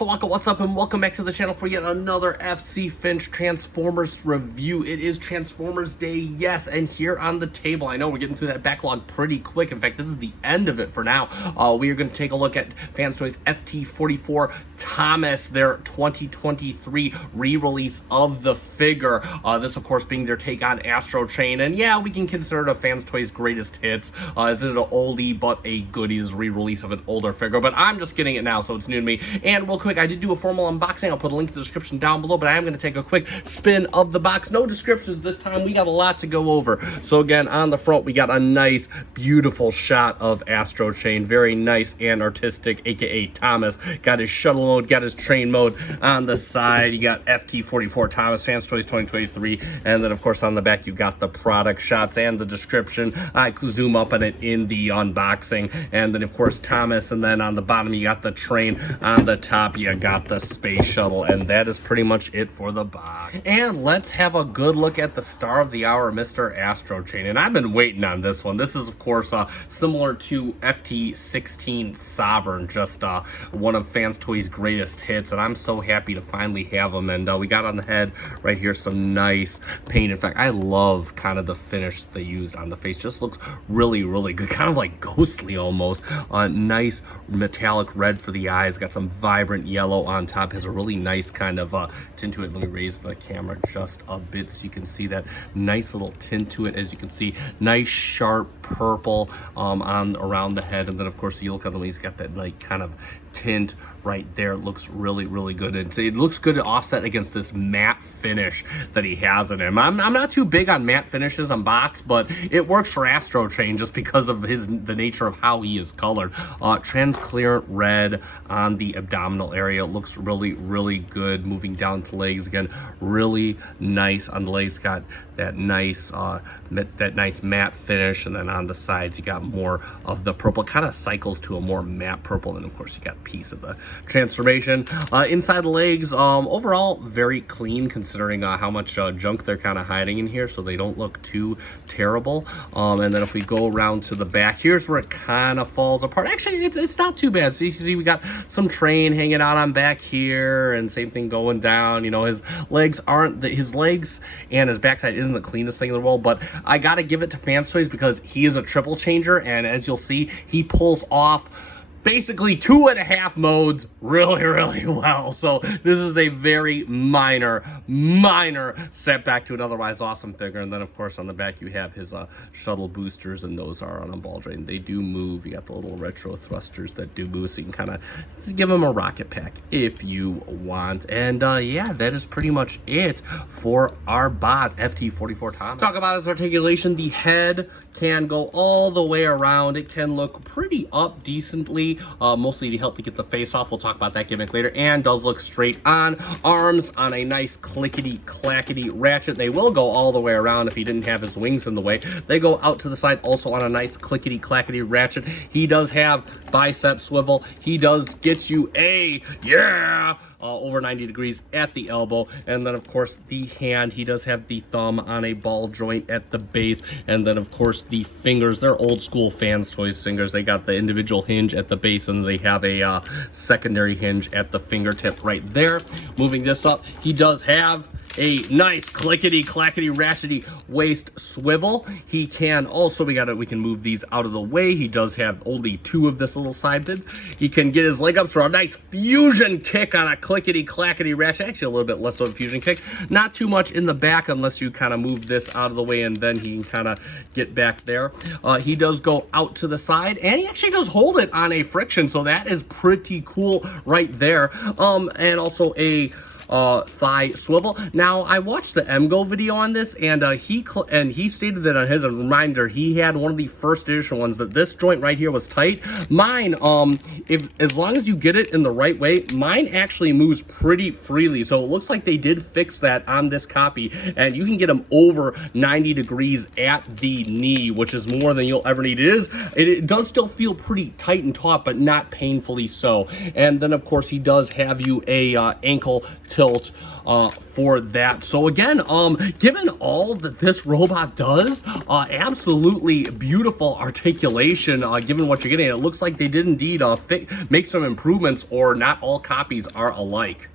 What's up, and welcome back to the channel for yet another FC Finch Transformers review. It is Transformers Day, yes, and here on the table, I know we're getting through that backlog pretty quick. In fact, this is the end of it for now. We are going to take a look at Fans Toys FT-44 Thomas, their 2023 re-release of the figure. This, of course, being their take on Astrotrain, and yeah, we can consider it a Fans Toys greatest hits. Is it an oldie but a goodies re-release of an older figure? But I'm just getting it now, so it's new to me. And real quick, I did do a formal unboxing. I'll put a link in the description down below, but I am going to take a quick spin of the box. No descriptions this time. We got a lot to go over. So again, on the front, we got a nice, beautiful shot of Astrotrain. Very nice and artistic, aka Thomas. Got his shuttle mode, got his train mode. On the side, you got FT-44 Thomas, Fans Toys 2023. And then, of course, on the back, you got the product shots and the description. I zoom up on it in the unboxing. And then, of course, Thomas. And then on the bottom, you got the train. On the top, you got the space shuttle, and that is pretty much it for the box. And let's have a good look at the star of the hour, Mr. Astrotrain. And I've been waiting on this one. This is, of course, similar to FT-16 Sovereign, just one of Fans Toys' greatest hits, and I'm so happy to finally have them. And we got on the head right here some nice paint. In fact, I love kind of the finish they used on the face. Just looks really, really good, kind of like ghostly almost. Nice metallic red for the eyes, got some vibrant yellow on top, has a really nice kind of tint to it. Let me raise the camera just a bit so you can see that nice little tint to it. As you can see, nice sharp purple on around the head, and then of course you look at him, he's got that like kind of tint right there. It looks really, really good, and it looks good to offset against this matte finish that he has in him. I'm not too big on matte finishes on bots, but it works for Astrotrain just because of the nature of how he is colored. Transparent red on the abdominal area. It looks really, really good. Moving down the legs again, really nice on the legs. Got that nice matte finish, and then on the sides you got more of the purple. Kind of cycles to a more matte purple, and of course you got a piece of the transformation. Inside the legs, overall very clean considering how much junk they're kind of hiding in here, so they don't look too terrible. And then if we go around to the back, here's where it kind of falls apart. Actually, it's not too bad. So you see we got some train hanging out on back here, and same thing going down. You know, his legs and his backside isn't the cleanest thing in the world, but I gotta give it to Fans Toys because he is a triple changer, and as you'll see, he pulls off basically 2.5 modes really, really well. So this is a very minor setback to an otherwise awesome figure. And then of course on the back you have his shuttle boosters, and those are on a ball drain. They do move. You got the little retro thrusters that do move, so you can kind of give them a rocket pack if you want. And yeah, that is pretty much it for our bot FT-44 Thomas. Talk about his articulation. The head can go all the way around. It can look pretty up decently, mostly to help to get the face off. We'll talk about that gimmick later. And does look straight on. Arms on a nice clickety clackety ratchet. They will go all the way around if he didn't have his wings in the way. They go out to the side also on a nice clickety clackety ratchet. He does have bicep swivel. He does get you a over 90 degrees at the elbow. And then of course the hand, he does have the thumb on a ball joint at the base. And then of course the fingers, they're old school Fans Toys fingers. They got the individual hinge at the base, and they have a secondary hinge at the fingertip right there. Moving this up, he does have a nice clickety clackety ratchety waist swivel. He can also, we can move these out of the way. He does have only 2 of this little side bit. He can get his leg up for a nice fusion kick on a clickety clackety ratchet. Actually a little bit less of a fusion kick. Not too much in the back unless you kind of move this out of the way, and then he can kind of get back there. He does go out to the side, and he actually does hold it on a friction, so that is pretty cool right there. And also a thigh swivel. Now I watched the MGO video on this, and he stated that on his reminder he had one of the first edition ones that this joint right here was tight. Mine, as long as you get it in the right way, mine actually moves pretty freely. So it looks like they did fix that on this copy, and you can get them over 90 degrees at the knee, which is more than you'll ever need. It does still feel pretty tight and taut, but not painfully so. And then of course he does have you a ankle to tilt for that. So again, given all that this robot does, absolutely beautiful articulation, given what you're getting. It looks like they did indeed make some improvements, or not all copies are alike.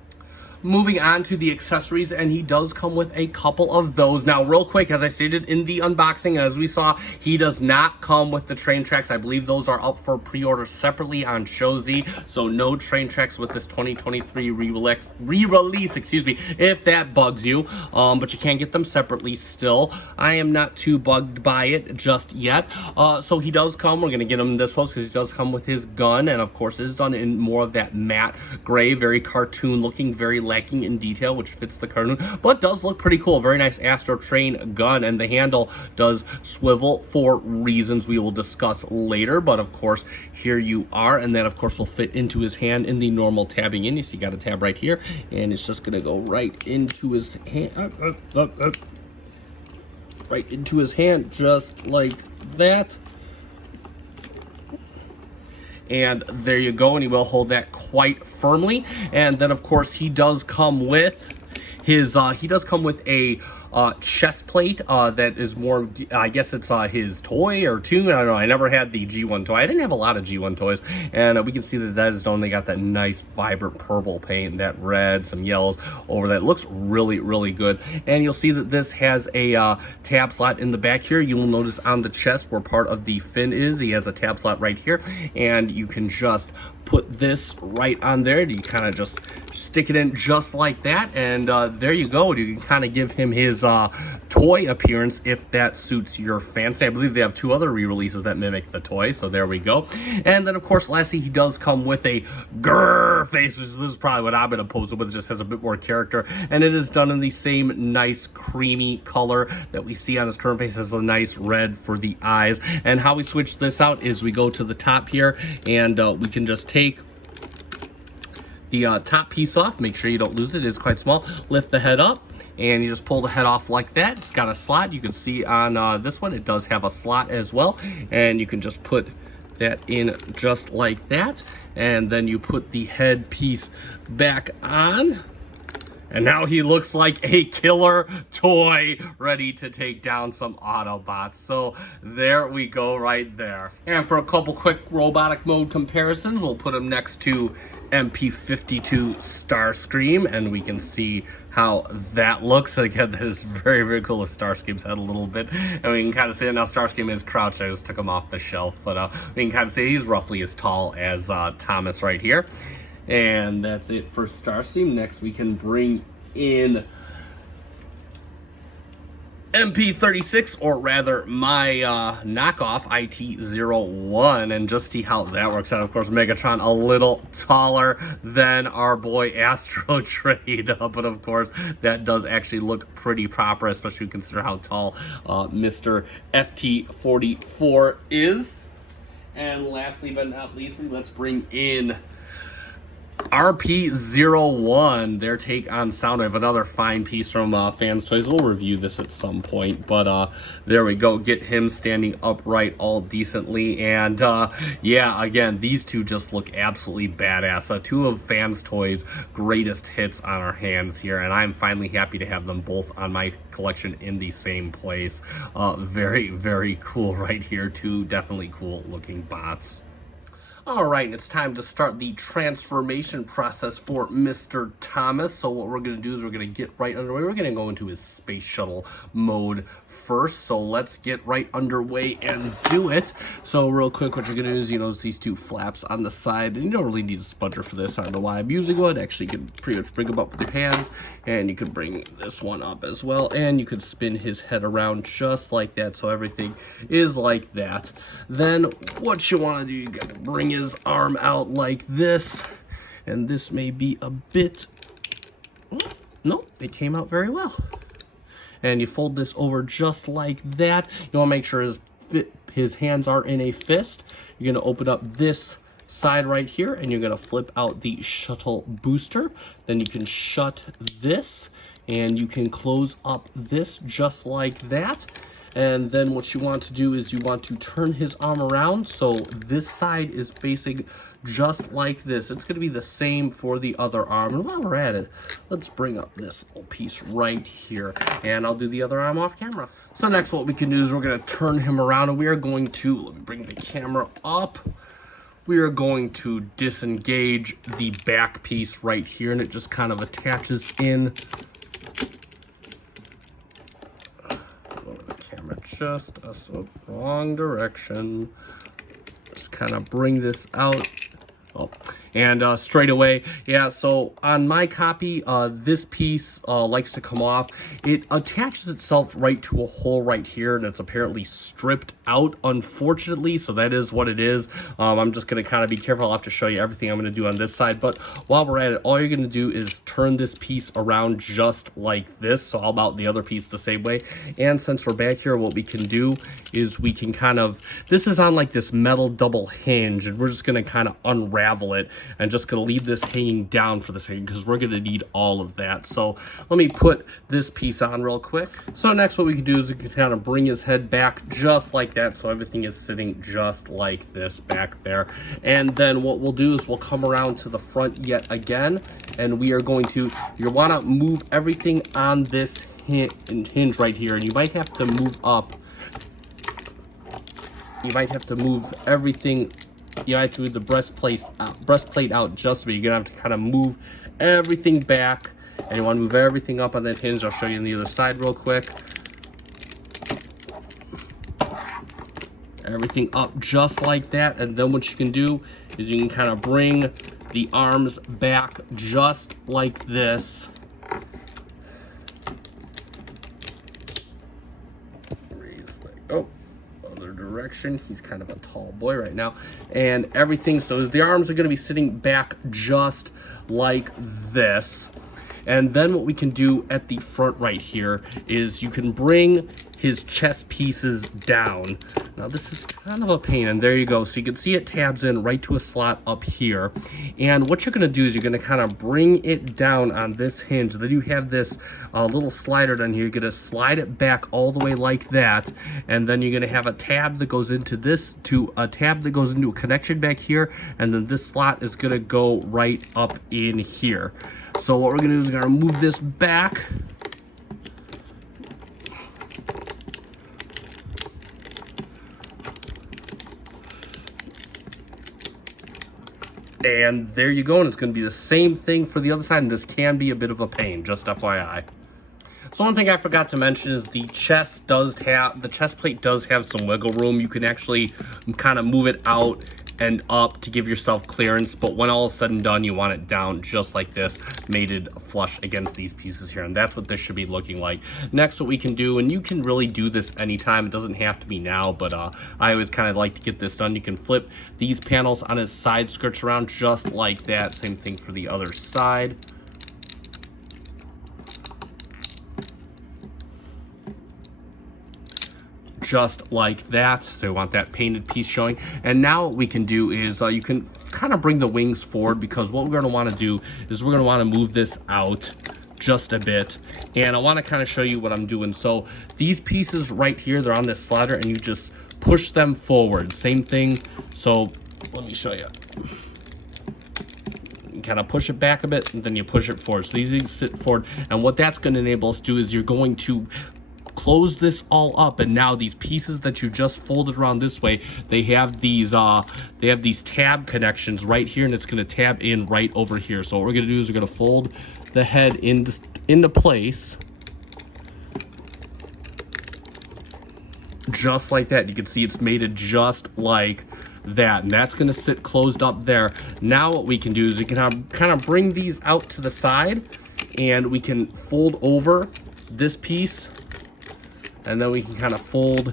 Moving on to the accessories, and he does come with a couple of those. Now, real quick, as I stated in the unboxing, as we saw, he does not come with the train tracks. I believe those are up for pre-order separately on Shozi, so no train tracks with this 2023 re-release, excuse me, if that bugs you. But you can get them separately still. I am not too bugged by it just yet. So he does come. We're going to get him this one because he does come with his gun, and of course, is done in more of that matte gray, very cartoon looking, very lacking in detail, which fits the cartoon, but does look pretty cool. Very nice Astrotrain gun, and the handle does swivel for reasons we will discuss later, but of course, here you are, and that of course will fit into his hand in the normal tabbing in. You see, you got a tab right here, and it's just gonna go right into his hand, right into his hand, just like that. And there you go, and he will hold that quite firmly. And then of course he does come with his a chest plate that is more, I guess it's his toy or tune. I don't know. I never had the G1 toy. I didn't have a lot of G1 toys, and we can see that is done. They got that nice vibrant purple paint, that red, some yellows over that. It looks really, really good. And you'll see that this has a tab slot in the back here. You will notice on the chest where part of the fin is, he has a tab slot right here, and you can just put this right on there. You kind of just stick it in just like that, and there you go. You can kind of give him his toy appearance if that suits your fancy. I believe they have two other re-releases that mimic the toy, so there we go. And then of course lastly, he does come with a grrr face, which this is probably what I'm going to pose it with. It just has a bit more character, and it is done in the same nice creamy color that we see on his current face. Has a nice red for the eyes. And how we switch this out is we go to the top here, and we can just take the top piece off. Make sure you don't lose it. It is quite small. Lift the head up, and you just pull the head off like that. It's got a slot. You can see on this one, it does have a slot as well, and you can just put that in just like that, and then you put the head piece back on. And now he looks like a killer toy ready to take down some Autobots. So there we go right there. And for a couple quick robotic mode comparisons, we'll put him next to MP-52 Starscream, and we can see how that looks. Again, that is very, very cool if Starscream's head a little bit. And we can kind of see it now. Starscream is crouched. I just took him off the shelf, but we can kind of see he's roughly as tall as Thomas right here. And that's it for Starscream. Next, we can bring in MP-36, or rather my knockoff IT-01, and just see how that works out. Of course, Megatron a little taller than our boy Astrotrain, but of course that does actually look pretty proper, especially consider how tall Mr. FT-44 is. And lastly but not leastly, let's bring in RP-01, their take on Soundwave, another fine piece from Fans Toys. We'll review this at some point, but there we go. Get him standing upright all decently, and yeah, again, these two just look absolutely badass. Two of Fans Toys' greatest hits on our hands here, and I'm finally happy to have them both on my collection in the same place. Very, very cool right here. Two definitely cool looking bots. Alright, it's time to start the transformation process for Mr. Thomas. So what we're going to do is we're going to get right underway. We're going to go into his space shuttle mode first. So let's get right underway and do it. So real quick, what you're going to do is, you notice these two flaps on the side. And you don't really need a sponger for this. I don't know why I'm using one. Actually, you can pretty much bring them up with your hands. And you can bring this one up as well. And you can spin his head around just like that. So everything is like that. Then what you want to do, you got to bring his arm out like this. And this may be a bit... No, it came out very well. And you fold this over just like that. You want to make sure his hands are in a fist. You're going to open up this side right here, and you're going to flip out the shuttle booster. Then you can shut this, and you can close up this just like that. And then what you want to do is you want to turn his arm around so this side is facing just like this. It's going to be the same for the other arm. And while we're at it, let's bring up this little piece right here, and I'll do the other arm off camera. So next what we can do is we're going to turn him around, and we are going to, let me bring the camera up. We are going to disengage the back piece right here, and it just kind of attaches in. The camera just a wrong direction. Just kind of bring this out. Oh, and straight away, yeah, so on my copy, this piece likes to come off. It attaches itself right to a hole right here, and it's apparently stripped out, unfortunately, so that is what it is. I'm just going to kind of be careful. I'll have to show you everything I'm going to do on this side, but while we're at it, all you're going to do is turn this piece around just like this, so I'll mount the other piece the same way. And since we're back here, what we can do is we can kind of, this is on like this metal double hinge, and we're just going to kind of unravel it, and just going to leave this hanging down for the second because we're going to need all of that. So let me put this piece on real quick. So next what we can do is we can kind of bring his head back just like that, so everything is sitting just like this back there. And then what we'll do is we'll come around to the front yet again, and we are going to, you want to move everything on this hinge right here, and you might have to move up. You might have to move everything. You have to move the breastplate out just a bit. You're gonna have to kind of move everything back, and you want to move everything up on that hinge. I'll show you on the other side real quick. Everything up just like that, and then what you can do is you can kind of bring the arms back just like this. Oh, other direction. He's kind of a tall boy right now, and everything. So the arms are going to be sitting back just like this. And then what we can do at the front right here is you can bring his chest pieces down. Now this is kind of a pain, and there you go. So you can see it tabs in right to a slot up here. And what you're gonna do is you're gonna kind of bring it down on this hinge. Then you have this little slider down here. You're gonna slide it back all the way like that. And then you're gonna have a tab that goes into this, to a tab that goes into a connection back here. And then this slot is gonna go right up in here. So what we're gonna do is we're gonna move this back. And there you go, and it's going to be the same thing for the other side, and this can be a bit of a pain, just FYI. So one thing I forgot to mention is the chest plate does have some wiggle room. You can actually kind of move it out and up to give yourself clearance, but when all is said and done, you want it down just like this, mated flush against these pieces here, and that's what this should be looking like. Next, what we can do, and you can really do this anytime, it doesn't have to be now, but I always kind of like to get this done. You can flip these panels on his side skirts around just like that. Same thing for the other side. Just like that. So you want that painted piece showing. And now what we can do is you can kind of bring the wings forward, because what we're going to want to do is we're going to want to move this out just a bit. And I want to kind of show you what I'm doing. So these pieces right here, they're on this slider, and you just push them forward. Same thing. So let me show you. You kind of push it back a bit, and then you push it forward. So these sit forward. And what that's going to enable us to do is you're going to close this all up, and now these pieces that you just folded around this way, they have these tab connections right here, and it's going to tab in right over here. So what we're going to do is we're going to fold the head into place just like that. You can see it's mated just like that, and that's going to sit closed up there. Now what we can do is we can kind of bring these out to the side, and we can fold over this piece, and then we can kind of fold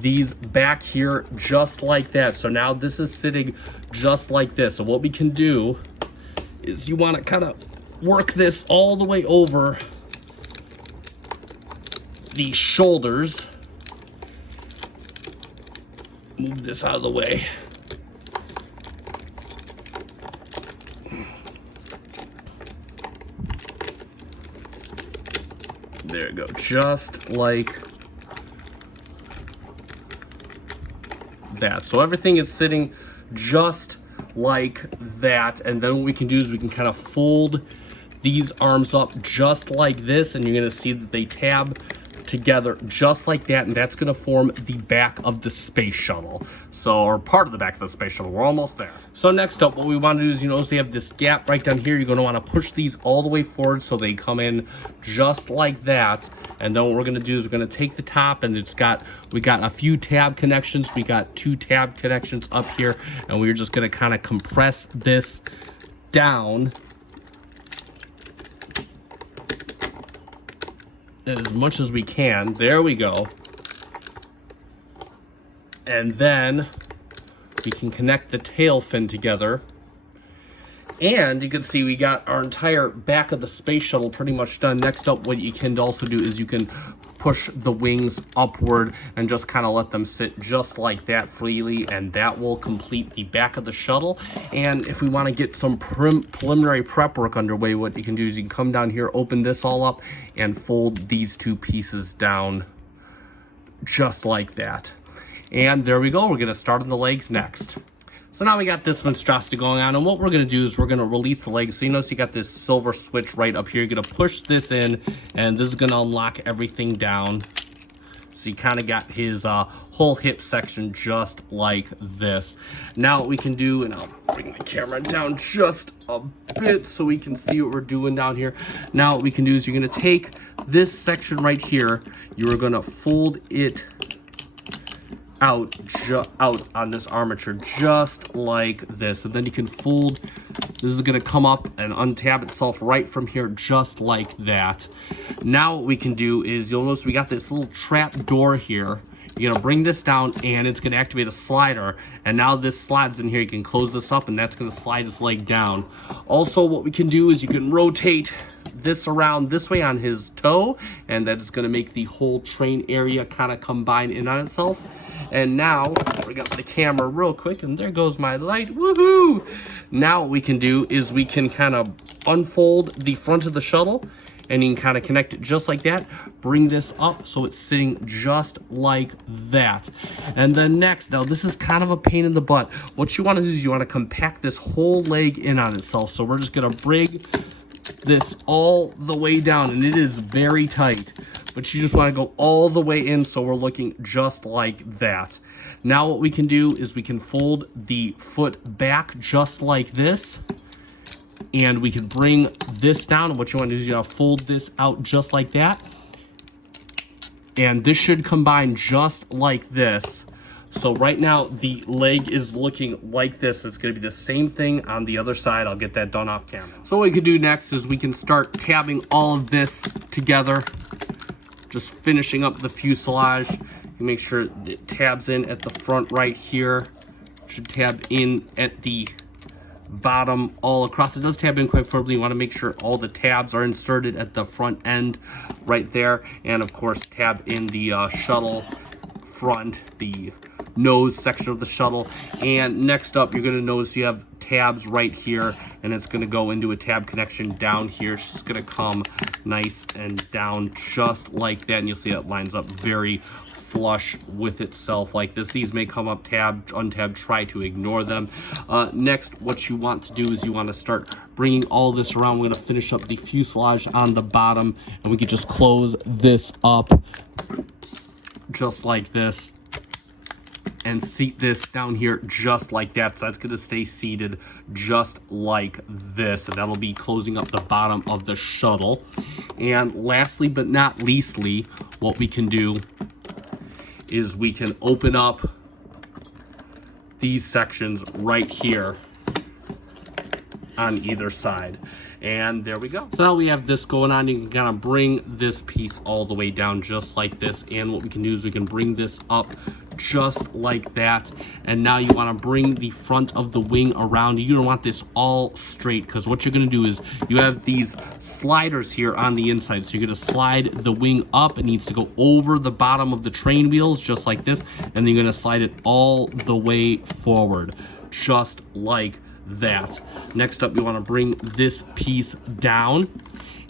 these back here just like that. So now this is sitting just like this. So what we can do is you want to kind of work this all the way over the shoulders. Move this out of the way. There you go, just like that. So everything is sitting just like that. And then what we can do is we can kind of fold these arms up just like this, and you're going to see that they tab together just like that, and that's going to form the back of the space shuttle. So, or part of the back of the space shuttle. We're almost there. So next up, what we want to do is, you notice they have this gap right down here. You're going to want to push these all the way forward so they come in just like that. And then what we're going to do is we're going to take the top, and we got a few tab connections. We got 2 tab connections up here, and we're just going to kind of compress this down as much as we can. There we go. And then we can connect the tail fin together. And you can see we got our entire back of the space shuttle pretty much done. Next up, what you can also do is you can push the wings upward and just kind of let them sit just like that freely, and that will complete the back of the shuttle. And if we want to get some preliminary prep work underway, what you can do is you can come down here, open this all up, and fold these 2 pieces down just like that. And there we go. We're going to start on the legs next. So now we got this monstrosity going on, and what we're going to do is we're going to release the legs. So you notice you got this silver switch right up here. You're going to push this in, and this is going to unlock everything down. So you kind of got his whole hip section just like this. Now what we can do, and I'll bring the camera down just a bit so we can see what we're doing down here. Now what we can do is you're going to take this section right here. You're going to fold it out on this armature just like this, and then you can fold. This is going to come up and untab itself right from here just like that. Now what we can do is, you'll notice we got this little trap door here. You're going to bring this down, and it's going to activate a slider, and now this slides in here. You can close this up, and that's going to slide his leg down. Also, what we can do is you can rotate this around this way on his toe, and that is going to make the whole train area kind of combine in on itself. And now, bring up the camera real quick, and there goes my light. Woohoo! Now what we can do is we can kind of unfold the front of the shuttle, and you can kind of connect it just like that. Bring this up so it's sitting just like that. And then next, now this is kind of a pain in the butt. What you want to do is you want to compact this whole leg in on itself. So we're just going to bring this all the way down, and it is very tight, but you just want to go all the way in so we're looking just like that. Now what we can do is we can fold the foot back just like this, and we can bring this down. And what you want to do is you want to fold this out just like that, and this should combine just like this. So right now the leg is looking like this. It's going to be the same thing on the other side. I'll get that done off camera. So what we can do next is we can start tabbing all of this together, just finishing up the fuselage. You make sure it tabs in at the front right here. Should tab in at the bottom all across. It does tab in quite firmly. You want to make sure all the tabs are inserted at the front end right there, and of course tab in the shuttle front, the nose section of the shuttle. And next up, you're going to notice you have tabs right here, and it's going to go into a tab connection down here. It's just going to come nice and down just like that, and you'll see that lines up very flush with itself like this. These may come up tabbed, untabbed. Try to ignore them. Next, what you want to do is you want to start bringing all this around. We're going to finish up the fuselage on the bottom, and we can just close this up just like this and seat this down here just like that. So that's going to stay seated just like this, and that'll be closing up the bottom of the shuttle. And lastly but not leastly, what we can do is we can open up these sections right here on either side. And there we go. So now we have this going on. You can kind of bring this piece all the way down just like this. And what we can do is we can bring this up just like that. And now you want to bring the front of the wing around. You don't want this all straight, because what you're going to do is you have these sliders here on the inside. So you're going to slide the wing up. It needs to go over the bottom of the train wheels just like this. And then you're going to slide it all the way forward just like that. Next up, you want to bring this piece down,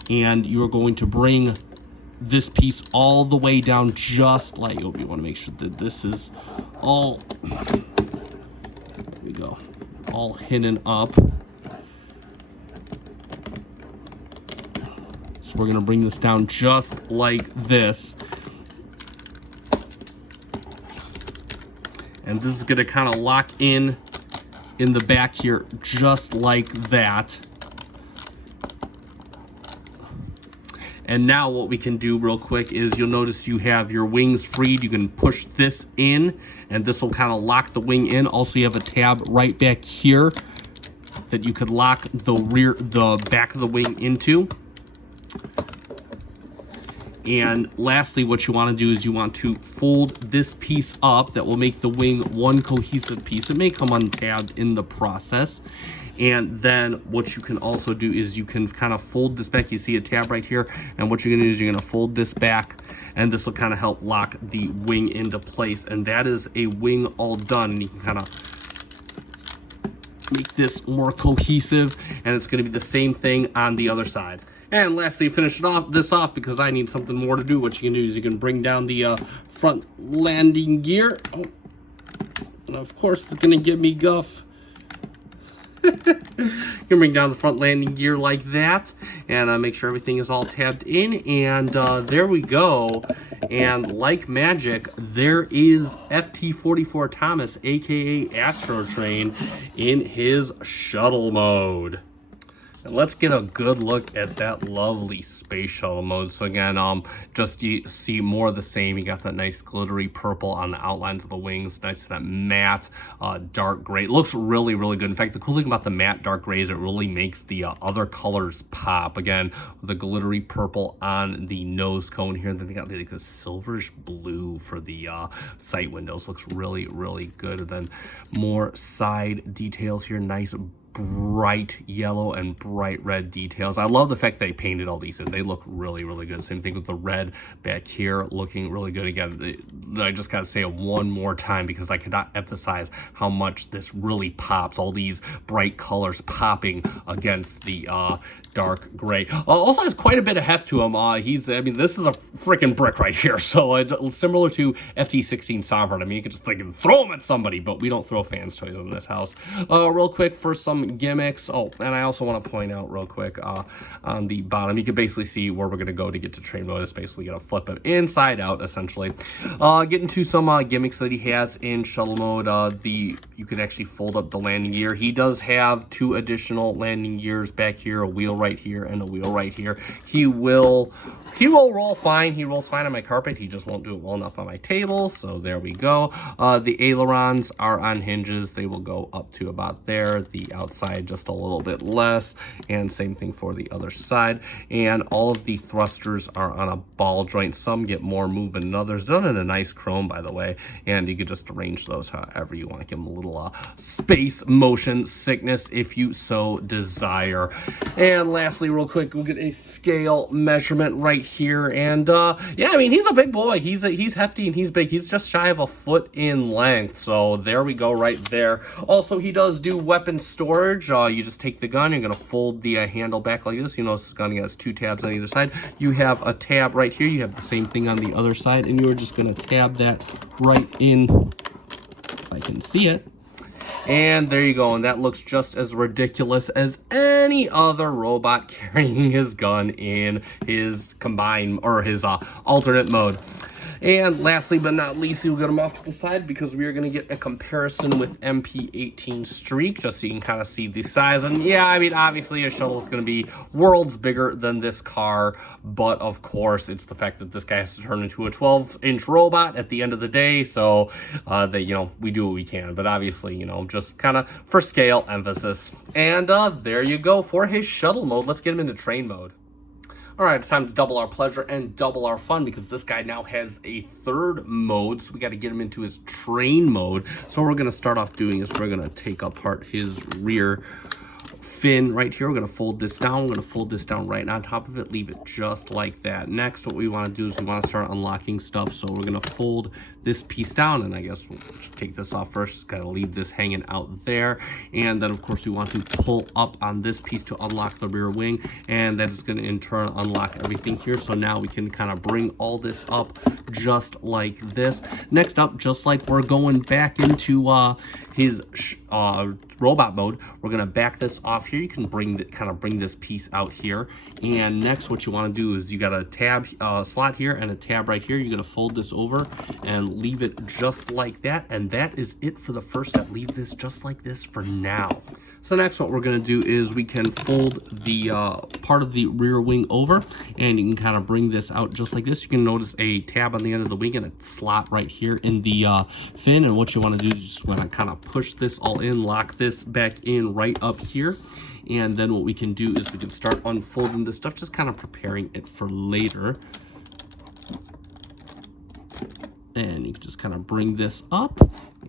and you are going to bring this piece all the way down just like, oh, you want to make sure that this is all, there we go, all hidden up. So we're gonna bring this down just like this. And this is gonna kind of lock in the back here, just like that. And now what we can do real quick is you'll notice you have your wings freed. You can push this in and this will kind of lock the wing in. Also, you have a tab right back here that you could lock the back of the wing into. And lastly, what you want to do is you want to fold this piece up. That will make the wing one cohesive piece. It may come untabbed in the process. And then what you can also do is you can kind of fold this back. You see a tab right here. And what you're going to do is you're going to fold this back. And this will kind of help lock the wing into place. And that is a wing all done. And you can kind of make this more cohesive. And it's going to be the same thing on the other side. And lastly, finish this off because I need something more to do. What you can do is you can bring down the front landing gear. Oh, and of course, it's going to give me guff. You can bring down the front landing gear like that and make sure everything is all tabbed in. And there we go. And like magic, there is FT-44 Thomas, aka Astrotrain, in his shuttle mode. And let's get a good look at that lovely space shuttle mode. So again, just you see more of the same. You got that nice glittery purple on the outlines of the wings, nice that matte dark gray. It looks really, really good. In fact, the cool thing about the matte dark gray is it really makes the other colors pop. Again, the glittery purple on the nose cone here. And then they got like this silverish blue for the sight windows. Looks really, really good. And then more side details here, nice bright yellow and bright red details. I love the fact they painted all these in. They look really, really good. Same thing with the red back here, looking really good. Again, I just gotta say it one more time because I cannot emphasize how much this really pops. All these bright colors popping against the dark gray. Also has quite a bit of heft to him. I mean, this is a freaking brick right here. So it's similar to FT-16 Sovereign. I mean, you could just throw them at somebody, but we don't throw fans toys in this house. Real quick for some gimmicks. Oh, and I also want to point out real quick on the bottom, you can basically see where we're going to go to get to train mode. It's basically going to flip it inside out, essentially. Get into some gimmicks that he has in shuttle mode. You can actually fold up the landing gear. He does have 2 additional landing gears back here, a wheel right here and a wheel right here. He will roll fine. He rolls fine on my carpet. He just won't do it well enough on my table. So there we go. The ailerons are on hinges. They will go up to about there. The outside just a little bit less. And same thing for the other side. And all of the thrusters are on a ball joint. Some get more movement than others. Done in a nice chrome, by the way. And you could just arrange those however you want. Give them a little space motion sickness if you so desire. And lastly, real quick, we'll get a scale measurement right here. And yeah, I mean, he's a big boy. He's hefty and he's big. He's just shy of a foot in length. So there we go right there. Also, he does do weapon storage. You just take the gun, you're going to fold the handle back like this. You know, this gun has 2 tabs on either side. You have a tab right here. You have the same thing on the other side, and you're just going to tab that right in, if I can see it. And there you go, and that looks just as ridiculous as any other robot carrying his gun in his combined or his alternate mode. And lastly but not least, we'll get them off to the side because we are going to get a comparison with MP18 Streak, just so you can kind of see the size. And yeah, I mean, obviously a shuttle is going to be worlds bigger than this car, but of course it's the fact that this guy has to turn into a 12-inch robot at the end of the day. So that, you know, we do what we can, but obviously, you know, just kind of for scale emphasis. And there you go for his shuttle mode. Let's get him into train mode. All right, it's time to double our pleasure and double our fun because this guy now has a 3rd mode, so we got to get him into his train mode. So what we're going to start off doing is we're going to take apart his rear fin right here. We're going to fold this down. We're going to fold this down right on top of it, leave it just like that. Next, what we want to do is we want to start unlocking stuff. So we're going to fold this piece down, and I guess we'll take this off first. Just got to leave this hanging out there. And then, of course, we want to pull up on this piece to unlock the rear wing, and that is going to in turn unlock everything here. So now we can kind of bring all this up just like this. Next up, just like we're going back into his robot mode. We're gonna back this off here. You can bring this piece out here. And next, what you want to do is you got a tab slot here and a tab right here. You're gonna fold this over and leave it just like that. And that is it for the first step. Leave this just like this for now. So next, what we're gonna do is we can fold the part of the rear wing over, and you can kind of bring this out just like this. You can notice a tab on the end of the wing and a slot right here in the fin. And what you want to do is just want to kind of push this all in, lock this back in right up here. And then what we can do is we can start unfolding this stuff, just kind of preparing it for later. And you can just kind of bring this up,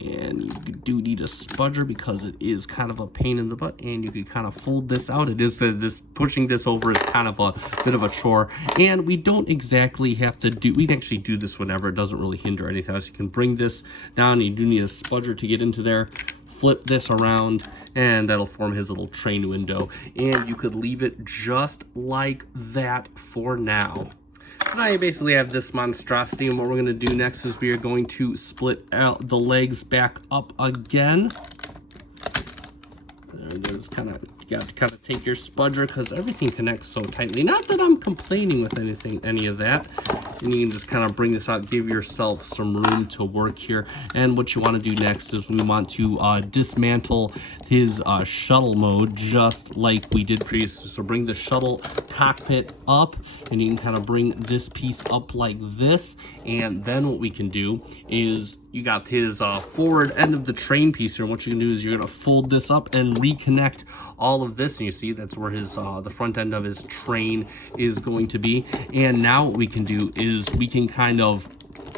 and you do need a spudger because it is kind of a pain in the butt, and you can kind of fold this out. It is this pushing this over is kind of a bit of a chore, and we don't exactly have to do, we can actually do this whenever. It doesn't really hinder anything else. You can bring this down. You do need a spudger to get into there. Flip this around, and that'll form his little train window, and you could leave it just like that for now. So now you basically have this monstrosity, and what we're going to do next is we are going to split out the legs back up again. There's kind of, you got to kind of take your spudger because everything connects so tightly. Not that I'm complaining with any of that. And you can just kind of bring this out, give yourself some room to work here. And what you want to do next is we want to dismantle his shuttle mode just like we did previously. So bring the shuttle cockpit up, and you can kind of bring this piece up like this. And then what we can do is you got his forward end of the train piece here. And what you can do is you're going to fold this up and reconnect all of this. And you see that's where his the front end of his train is going to be. And now what we can do is we can kind of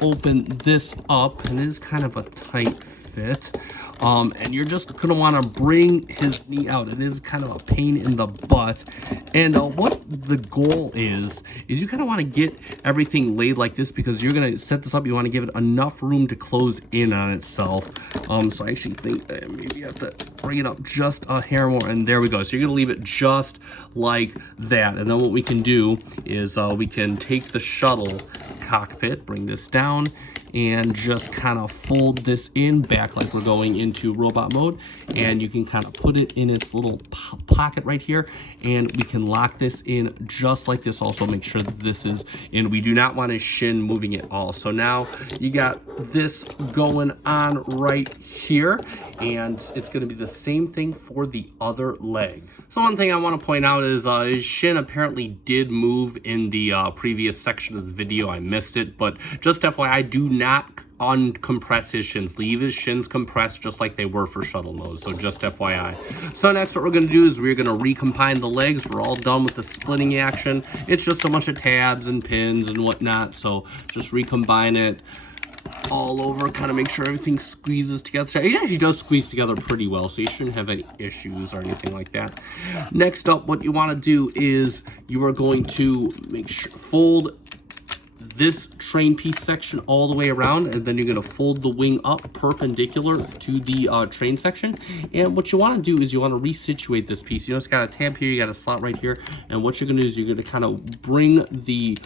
open this up, and it is kind of a tight fit. And you're just gonna want to bring his knee out. It is kind of a pain in the butt. And what the goal is you kind of want to get everything laid like this, because you're gonna set this up. You want to give it enough room to close in on itself. So I actually think that maybe you have to bring it up just a hair more, and there we go. So you're gonna leave it just like that. And then what we can do is we can take the shuttle cockpit, bring this down, and just kind of fold this in back like we're going into robot mode. And you can kind of put it in its little pocket right here, and we can lock this in just like this. Also make sure that this is in. We do not want his shin moving at all. So now you got this going on right here, and it's going to be the same thing for the other leg. So one thing I want to point out is his shin apparently did move in the previous section of the video. I missed it, but just FYI, do not uncompress his shins. Leave his shins compressed just like they were for shuttle mode. So just FYI. So next what we're going to do is we're going to recombine the legs. We're all done with the splitting action. It's just a bunch of tabs and pins and whatnot. So just recombine it all over, kind of make sure everything squeezes together. It actually does squeeze together pretty well, so you shouldn't have any issues or anything like that. Next up, what you want to do is you are going to make sure fold this train piece section all the way around, and then you're going to fold the wing up perpendicular to the train section. And what you want to do is you want to resituate this piece. You know, it's got a tab here, you got a slot right here, and what you're going to do is you're going to kind of bring the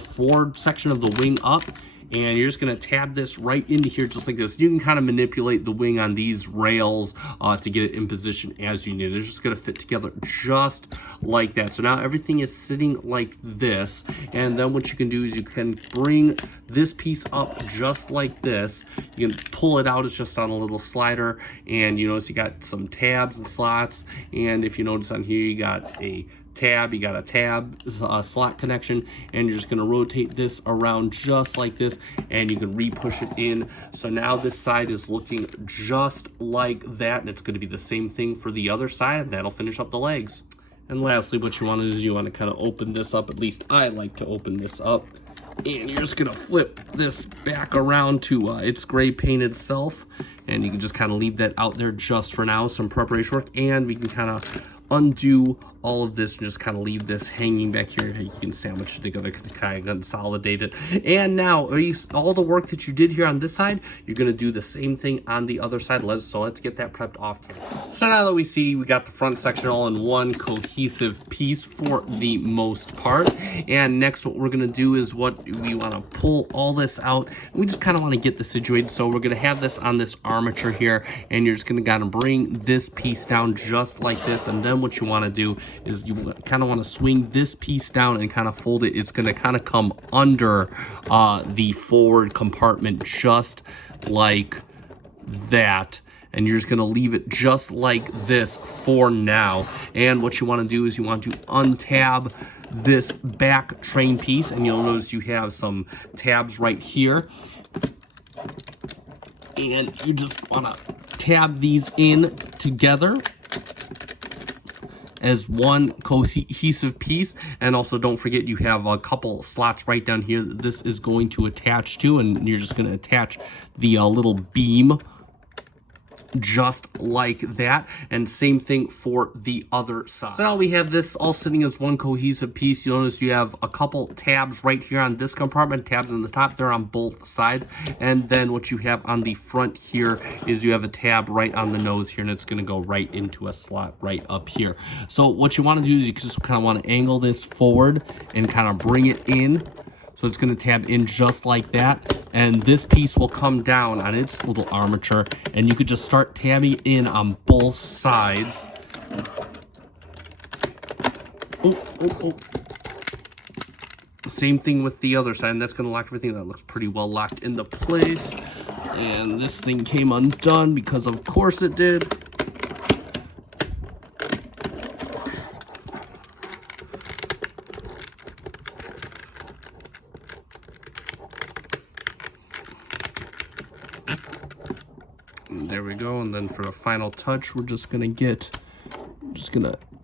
forward section of the wing up, and you're just going to tab this right into here just like this. You can kind of manipulate the wing on these rails to get it in position as you need. It's just going to fit together just like that. So now everything is sitting like this, and then what you can do is you can bring this piece up just like this. You can pull it out. It's just on a little slider, and you notice you got some tabs and slots, and if you notice on here you got a tab, you got a tab slot connection, and you're just going to rotate this around just like this, and you can re-push it in. So now this side is looking just like that, and it's going to be the same thing for the other side, and that'll finish up the legs. And lastly, what you want to do is you want to kind of open this up. At least I like to open this up, and you're just going to flip this back around to its gray painted self, and you can just kind of leave that out there just for now, some preparation work. And we can kind of undo all of this and just kind of leave this hanging back here. You can sandwich it together, kind of consolidate it. And now all the work that you did here on this side, you're going to do the same thing on the other side. So let's get that prepped off camera. So now that we see we got the front section all in one cohesive piece for the most part, and next what we're going to do is we want to pull all this out. We just kind of want to get this situated. So we're going to have this on this armature here, and you're just going to bring this piece down just like this. And then what you want to do is you kind of want to swing this piece down and kind of fold it. It's going to kind of come under the forward compartment just like that. And you're just going to leave it just like this for now. And what you want to do is you want to untab this back train piece, and you'll notice you have some tabs right here. And you just want to tab these in together as one cohesive piece. And also don't forget you have a couple slots right down here that this is going to attach to, and you're just going to attach the little beam just like that. And same thing for the other side. So now we have this all sitting as one cohesive piece. You'll notice you have a couple tabs right here on this compartment, tabs on the top, they're on both sides. And then what you have on the front here is you have a tab right on the nose here, and it's going to go right into a slot right up here. So what you want to do is you just kind of want to angle this forward and kind of bring it in. So it's going to tab in just like that. And this piece will come down on its little armature. And you could just start tabbing in on both sides. Same thing with the other side. And that's going to lock everything. That looks pretty well locked into place. And this thing came undone because of course it did. And there we go. And then for the final touch, we're just gonna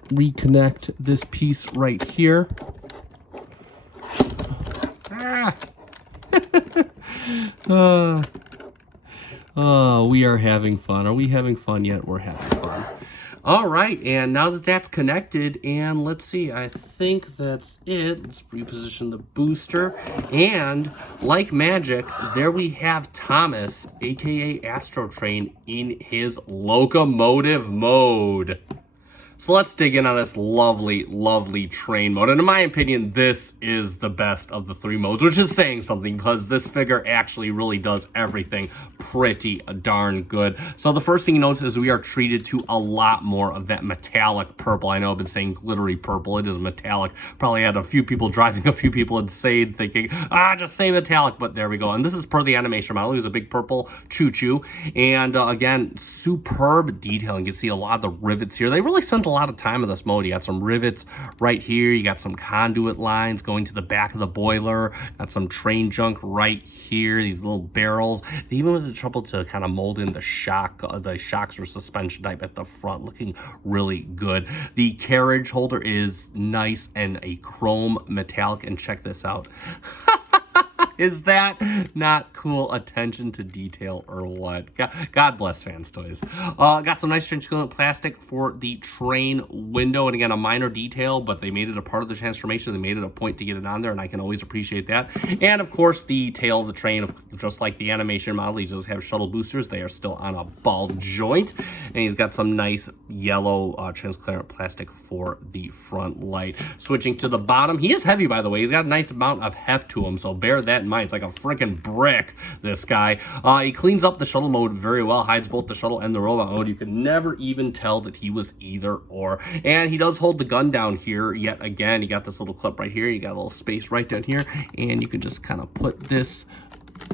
reconnect this piece right here. We are having fun. Are we having fun yet? We're having fun. All right, and now that that's connected, and let's see, I think that's it. Let's reposition the booster, and like magic, there we have Thomas, aka Astrotrain, in his locomotive mode. So let's dig in on this lovely, lovely train mode. And in my opinion, this is the best of the three modes, which is saying something because this figure actually really does everything pretty darn good. So the first thing you notice is we are treated to a lot more of that metallic purple. I know I've been saying glittery purple. It is metallic. Probably had a few people driving a few people insane thinking, just say metallic, but there we go. And this is per the animation model. He's a big purple choo-choo. And again, superb detailing. You see a lot of the rivets here. They really spent a lot of time in this mode. You got some rivets right here. You got some conduit lines going to the back of the boiler. Got some train junk right here. These little barrels. They even went to trouble to kind of mold in the shocks or suspension type at the front, looking really good. The carriage holder is nice and a chrome metallic. And check this out. Is that not cool attention to detail or what? God bless Fans Toys. Got some nice transparent plastic for the train window. And again, a minor detail, but they made it a part of the transformation. They made it a point to get it on there, and I can always appreciate that. And of course, the tail of the train, just like the animation model, he does have shuttle boosters. They are still on a ball joint. And he's got some nice yellow transparent plastic for the front light. Switching to the bottom, he is heavy, by the way. He's got a nice amount of heft to him, so bear that in mind. It's like a freaking brick, this guy. He cleans up the shuttle mode very well, hides both the shuttle and the robot mode. You could never even tell that he was either or. And he does hold the gun down here yet again. You got this little clip right here. You got a little space right down here, and you can just kind of put this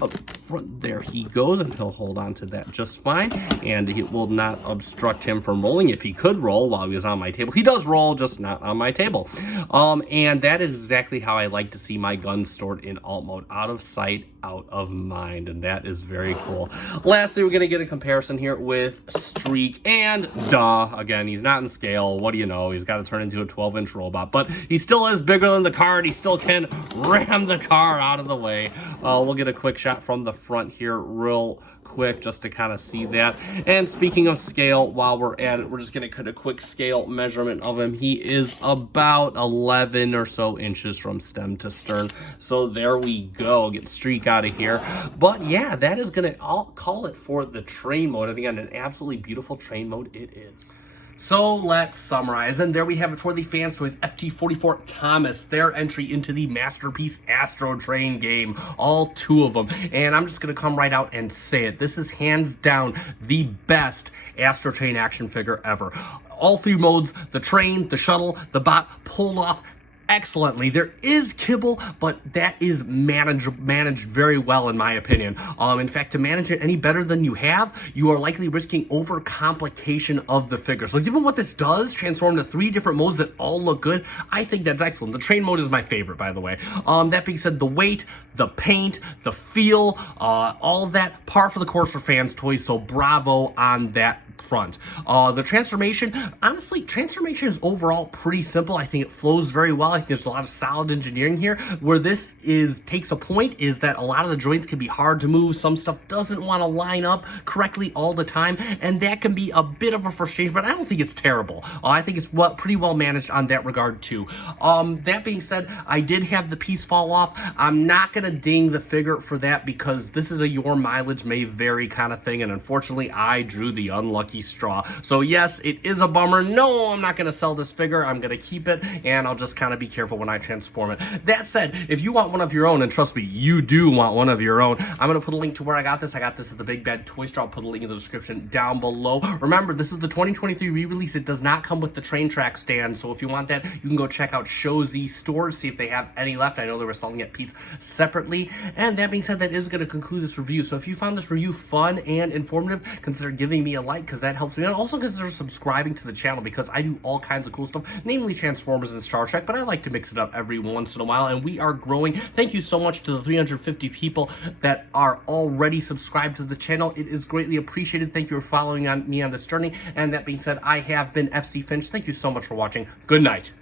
up front. There he goes, and he'll hold on to that just fine, and it will not obstruct him from rolling. If he could roll while he was on my table, he does roll, just not on my table. And that is exactly how I like to see my guns stored in alt mode: out of sight, out of mind. And that is very cool. Lastly, we're gonna get a comparison here with Streak, and again, he's not in scale. What do you know? He's got to turn into a 12-inch robot, but he still is bigger than the car, and he still can ram the car out of the way. We'll get a quick quick shot from the front here real quick just to kind of see that. And speaking of scale, while we're at it, we're just going to cut a quick scale measurement of him. He is about 11 or so inches from stem to stern. So there we go. Get streak out of here. But yeah, that is going to, I'll call it for the train mode. I think an absolutely beautiful train mode it is. So let's summarize, and there we have it for the Fans Toys FT-44 Thomas, their entry into the masterpiece Astrotrain game, all 2 of them. And I'm just going to come right out and say it. This is hands down the best Astrotrain action figure ever. All 3 modes, the train, the shuttle, the bot, pulled off excellently. There is kibble, but that is managed very well in my opinion. In fact, to manage it any better than you have, you are likely risking overcomplication of the figure. So given what this does, transform to 3 different modes that all look good, I think that's excellent. The train mode is my favorite, by the way. That being said, the weight, the paint, the feel, all of that, par for the course for Fans Toys, so bravo on that front. The transformation, honestly, transformation is overall pretty simple. I think it flows very well. I think there's a lot of solid engineering here. Where this takes a point is that a lot of the joints can be hard to move. Some stuff doesn't want to line up correctly all the time, and that can be a bit of a frustration, but I don't think it's terrible. I think it's pretty well managed on that regard too. That being said, I did have the piece fall off. I'm not gonna ding the figure for that because this is a your mileage may vary kind of thing, and unfortunately I drew the unlucky straw. So yes, it is a bummer. No, I'm not going to sell this figure. I'm going to keep it, and I'll just kind of be careful when I transform it. That said, if you want one of your own, and trust me, you do want one of your own, I'm going to put a link to where I got this. I got this at the Big Bad Toy Store. I'll put a link in the description down below. Remember, this is the 2023 re-release. It does not come with the train track stand, so if you want that, you can go check out Show Z stores, see if they have any left. I know they were selling it piece separately. And that being said, that is going to conclude this review. So if you found this review fun and informative, consider giving me a like, because that helps me. And also consider subscribing to the channel because I do all kinds of cool stuff, namely Transformers and Star Trek, but I like to mix it up every once in a while, and we are growing. Thank you so much to the 350 people that are already subscribed to the channel. It is greatly appreciated. Thank you for following me on this journey. And that being said, I have been FC Finch. Thank you so much for watching. Good night.